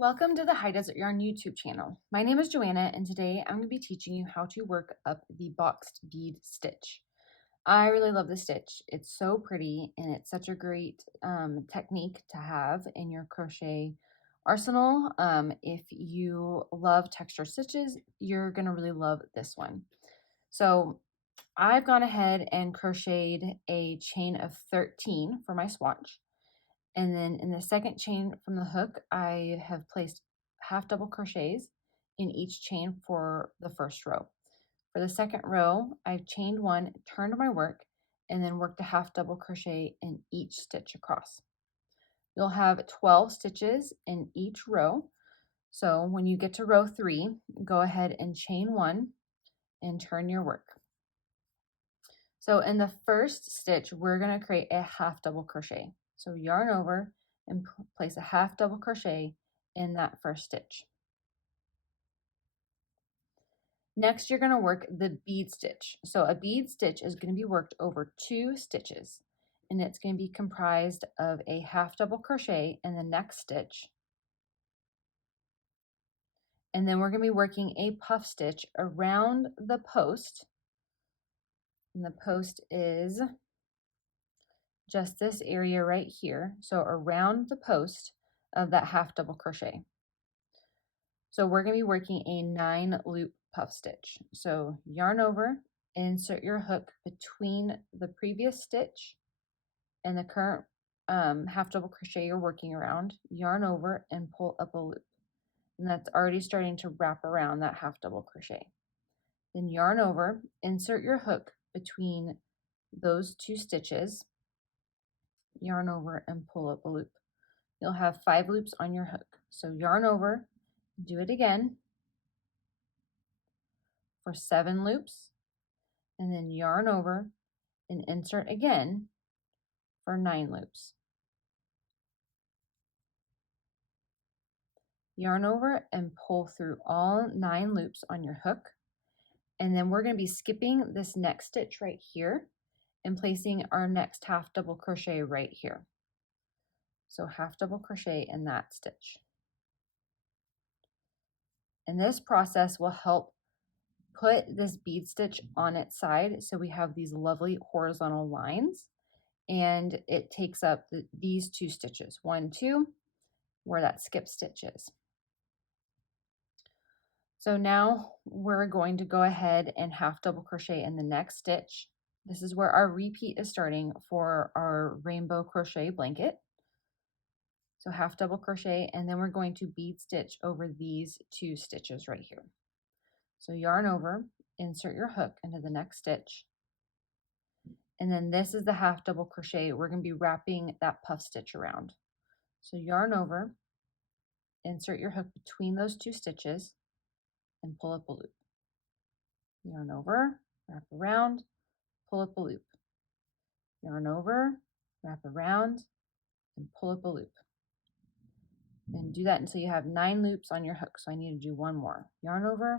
Welcome to the High Desert Yarn YouTube channel. My name is Joanna and today I'm going to be teaching you how to work up the boxed bead stitch. I really love this stitch. It's so pretty and it's such a great technique to have in your crochet arsenal. If you love texture stitches, you're going to really love this one. So I've gone ahead and crocheted a chain of 13 for my swatch. And then in the second chain from the hook, I have placed half double crochets in each chain for the first row. For the second row, I've chained one, turned my work, and then worked a half double crochet in each stitch across. You'll have 12 stitches in each row. So when you get to row 3, go ahead and chain one and turn your work. So in the first stitch, we're going to create a half double crochet. So yarn over and place a half double crochet in that first stitch. Next, you're going to work the bead stitch. So a bead stitch is going to be worked over 2 stitches, and it's going to be comprised of a half double crochet in the next stitch. And then we're going to be working a puff stitch around the post. And the post is just this area right here, so around the post of that half double crochet. So we're going to be working a 9 loop puff stitch. So yarn over, insert your hook between the previous stitch and the current half double crochet you're working around, yarn over and pull up a loop. And that's already starting to wrap around that half double crochet. Then yarn over, insert your hook between those 2 stitches, yarn over and pull up a loop. You'll have 5 loops on your hook. So yarn over, do it again for 7 loops, and then yarn over and insert again for 9 loops. Yarn over and pull through all 9 loops on your hook, and then we're going to be skipping this next stitch right here and placing our next half double crochet right here. So half double crochet in that stitch. And this process will help put this bead stitch on its side so we have these lovely horizontal lines, and it takes up these 2 stitches, 1, 2, where that skip stitch is. So now we're going to go ahead and half double crochet in the next stitch. This is where our repeat is starting for our rainbow crochet blanket. So half double crochet, and then we're going to bead stitch over these 2 stitches right here. So yarn over, insert your hook into the next stitch, and then this is the half double crochet we're going to be wrapping that puff stitch around. So yarn over, insert your hook between those 2 stitches, and pull up a loop. Yarn over, wrap around, pull up a loop. Yarn over, wrap around, and pull up a loop. And do that until you have 9 loops on your hook. So I need to do 1 more. Yarn over,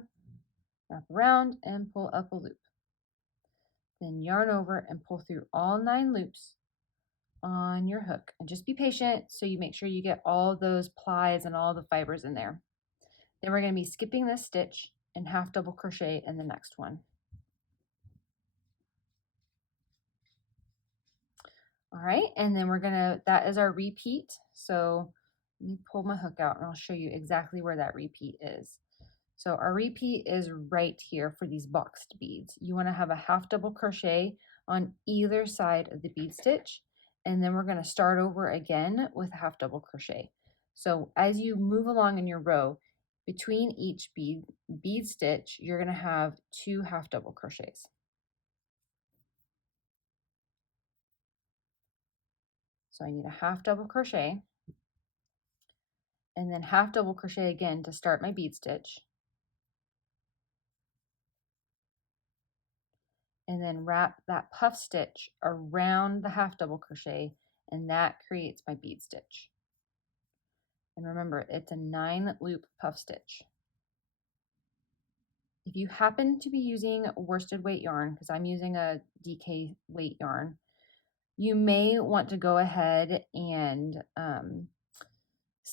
wrap around, and pull up a loop. Then yarn over and pull through all 9 loops on your hook. And just be patient so you make sure you get all those plies and all the fibers in there. Then we're going to be skipping this stitch and half double crochet in the next one. All right, and then that is our repeat. So let me pull my hook out and I'll show you exactly where that repeat is. So our repeat is right here for these boxed beads. You want to have a half double crochet on either side of the bead stitch, and then we're going to start over again with a half double crochet. So as you move along in your row, between each bead stitch, you're going to have 2 half double crochets. So I need a half double crochet, and then half double crochet again to start my bead stitch, and then wrap that puff stitch around the half double crochet, and that creates my bead stitch. And remember, it's a 9 loop puff stitch. If you happen to be using worsted weight yarn, because I'm using a DK weight yarn, you may want to go ahead and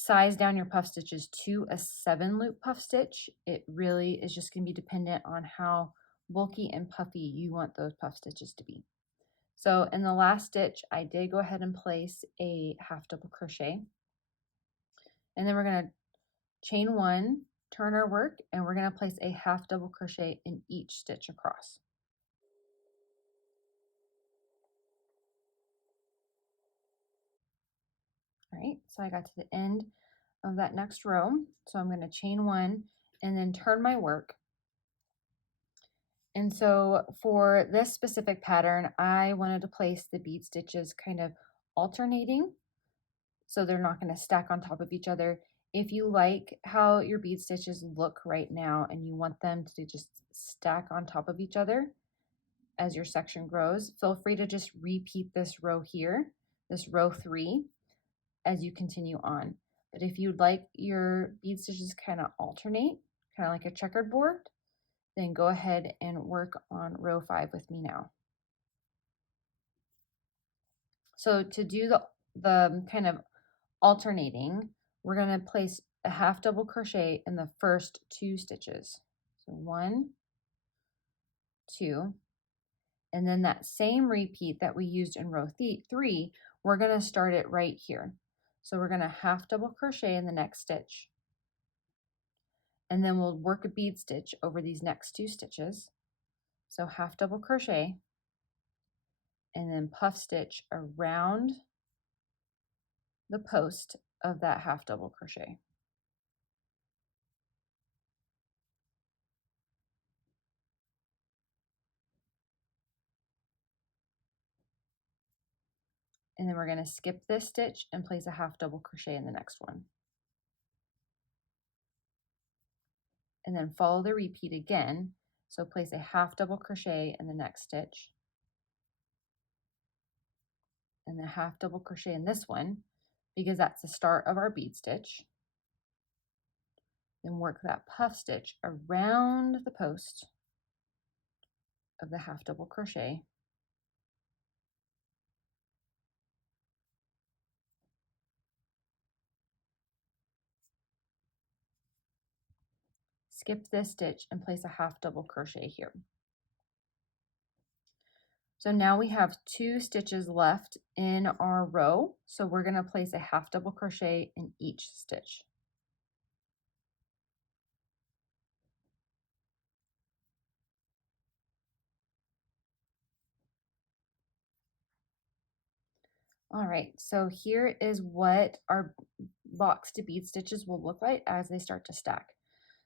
size down your puff stitches to a 7-loop puff stitch. It really is just going to be dependent on how bulky and puffy you want those puff stitches to be. So in the last stitch, I did go ahead and place a half double crochet, and then we're going to chain 1, turn our work, and we're going to place a half double crochet in each stitch across. All right, so I got to the end of that next row, so I'm going to chain 1 and then turn my work. And so for this specific pattern, I wanted to place the bead stitches kind of alternating, so they're not going to stack on top of each other. If you like how your bead stitches look right now and you want them to just stack on top of each other as your section grows, feel free to just repeat this row here, this row 3, as you continue on. But if you'd like your bead stitches kind of alternate, kind of like a checkered board, then go ahead and work on row 5 with me now. So to do the kind of alternating, we're going to place a half double crochet in the first 2 stitches. So 1, 2, and then that same repeat that we used in row 3, we're going to start it right here. So we're going to half double crochet in the next stitch, and then we'll work a bead stitch over these next 2 stitches. So half double crochet, and then puff stitch around the post of that half double crochet. And then we're going to skip this stitch and place a half double crochet in the next one. And then follow the repeat again. So place a half double crochet in the next stitch, and the half double crochet in this one, because that's the start of our bead stitch. Then work that puff stitch around the post of the half double crochet. Skip this stitch and place a half double crochet here. So now we have 2 stitches left in our row. So we're going to place a half double crochet in each stitch. All right, so here is what our boxed bead stitches will look like as they start to stack.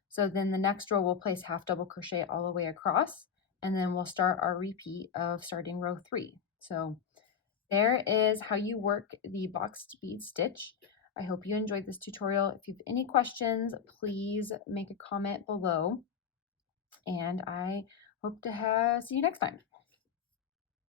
So then the next row we'll place half double crochet all the way across, and then we'll start our repeat of starting row 3. So there is how you work the boxed bead stitch. I hope you enjoyed this tutorial. If you have any questions, please make a comment below, and I hope to see you next time.